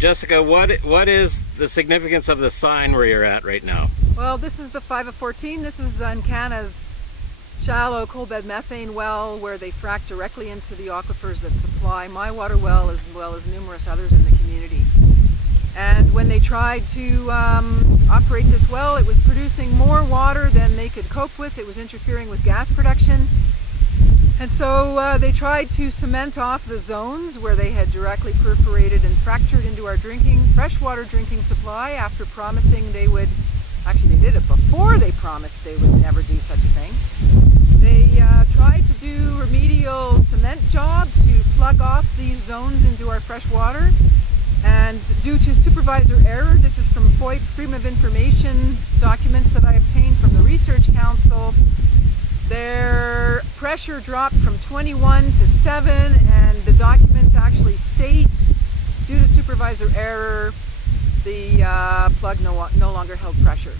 Jessica, what is the significance of the sign where you're at right now? Well, this is the 5 of 14. This is Encana's shallow coal bed methane well where they frack directly into the aquifers that supply my water well as well as numerous others in the community. And when they tried to operate this well, it was producing more water than they could cope with. It was interfering with gas production. And so they tried to cement off the zones where they had directly perforated and fractured into our freshwater drinking supply after promising they would, actually they did it before they promised they would never do such a thing. They tried to do remedial cement job to plug off these zones into our fresh water. And due to supervisor error, this is from Freedom of Information documents that I obtained from the Research Council, their pressure dropped from 21 to 7, and the documents actually state, due to supervisor error, the plug no longer held pressure.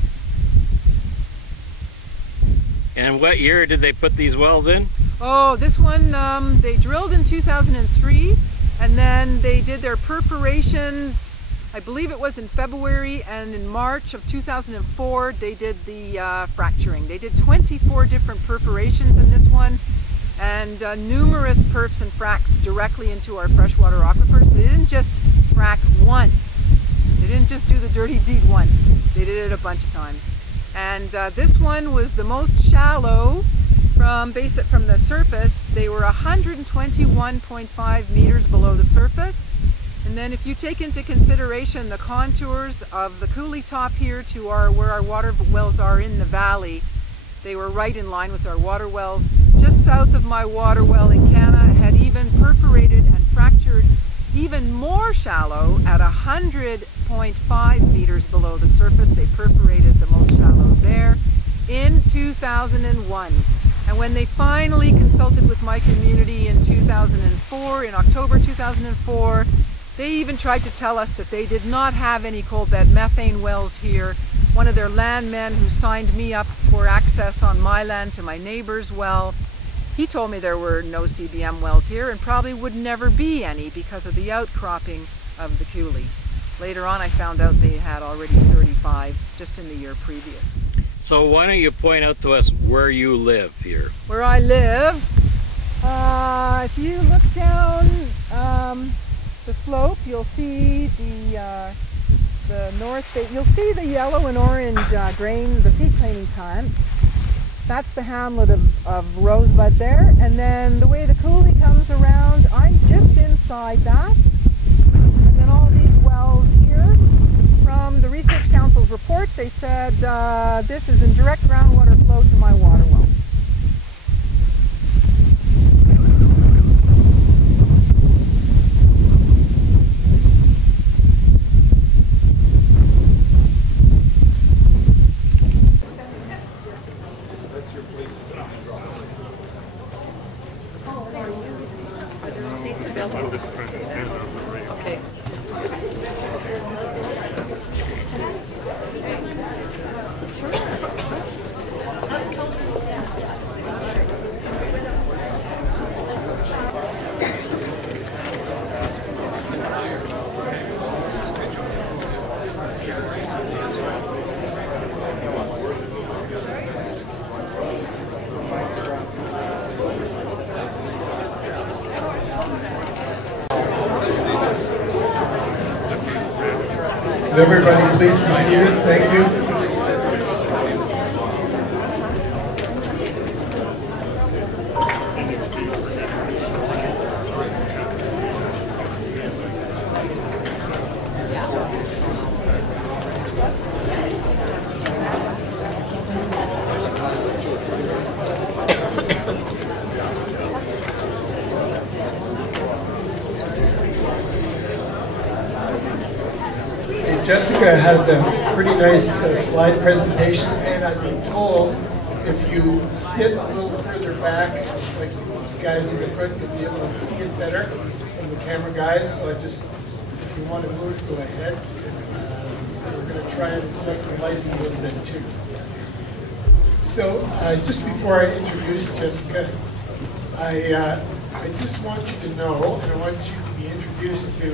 And what year did they put these wells in? Oh, this one they drilled in 2003, and then they did their perforations, I believe it was in February, and in March of 2004 they did the fracturing. They did 24 different perforations in this one, and numerous perfs and fracks directly into our freshwater aquifers. They didn't just frack once. They didn't just do the dirty deed once. They did it a bunch of times. And this one was the most shallow from the surface. They were 121.5 meters below the surface. And then if you take into consideration the contours of the coulee top here to where our water wells are in the valley, they were right in line with our water wells. Just south of my water well in Encana had even perforated and fractured even more shallow at 100.5 meters below the surface. They perforated the most shallow there in 2001. And when they finally consulted with my community in 2004, in October 2004, they even tried to tell us that they did not have any coal bed methane wells here. One of their landmen who signed me up for access on my land to my neighbor's well, he told me there were no CBM wells here and probably would never be any because of the outcropping of the coulee. Later on I found out they had already 35 just in the year previous. So why don't you point out to us where you live here? Where I live, if you look down the slope, you'll see the north, you'll see the yellow and orange grain, the seed cleaning plant. That's the hamlet of Rosebud there. And then the way the coulee comes around, I'm just inside that. And then all these wells here, from the Research Council's report, they said this is in direct groundwater flow to my water well. Okay. Could everybody please be seated? Thank you. Jessica has a pretty nice slide presentation, and I've been told if you sit a little further back, like you guys in the front, you'll be able to see it better from the camera guys. So if you want to move, go ahead. And, we're going to try and adjust the lights a little bit too. So just before I introduce Jessica, I just want you to know, and I want you to be introduced to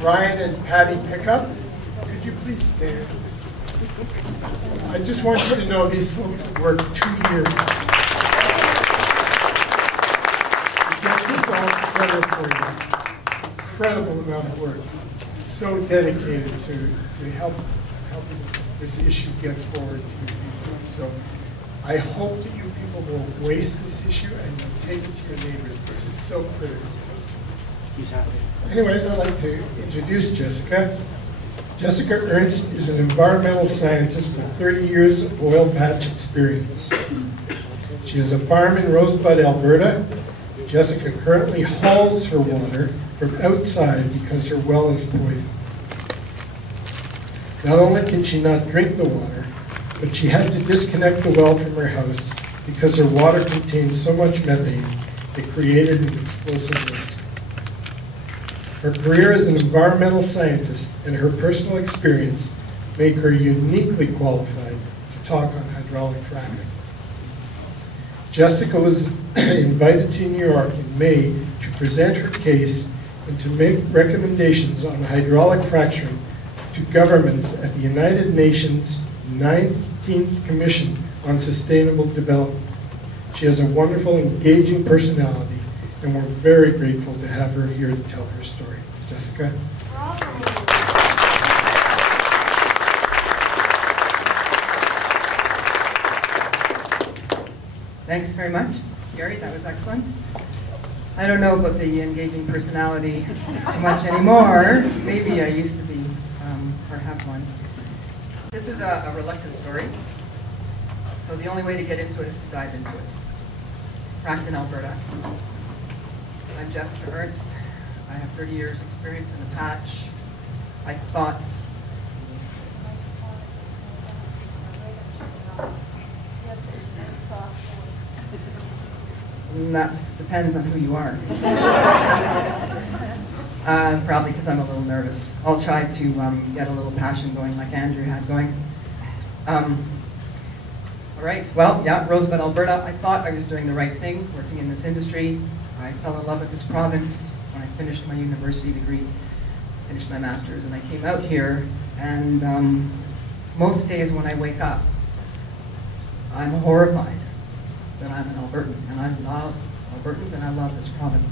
Brian and Patty Pickup. Could you please stand? I just want you to know these folks have worked 2 years to get this all together for you. Incredible amount of work. So dedicated to helping this issue get forward to you people. So I hope that you people will waste this issue and you'll take it to your neighbors. This is so critical. Anyways, I'd like to introduce Jessica. Jessica Ernst is an environmental scientist with 30 years of oil patch experience. She has a farm in Rosebud, Alberta. Jessica currently hauls her water from outside because her well is poisoned. Not only can she not drink the water, but she had to disconnect the well from her house because her water contained so much methane it created an explosive risk. Her career as an environmental scientist and her personal experience make her uniquely qualified to talk on hydraulic fracking. Jessica was invited to New York in May to present her case and to make recommendations on hydraulic fracturing to governments at the United Nations 19th Commission on Sustainable Development. She has a wonderful, engaging personality, and we're very grateful to have her here to tell her story. Jessica? Thanks very much, Gary. That was excellent. I don't know about the engaging personality so much anymore. Maybe I used to be, or have one. This is a reluctant story, so the only way to get into it is to dive into it. Fracked in Alberta. I'm Jessica Ernst. I have 30 years experience in the patch. I thought that depends on who you are. Probably because I'm a little nervous. I'll try to get a little passion going like Andrew had going. All right, well, yeah, Rosebud, Alberta. I thought I was doing the right thing, working in this industry. I fell in love with this province when I finished my university degree, finished my master's, and I came out here, and most days when I wake up, I'm horrified that I'm an Albertan, and I love Albertans, and I love this province.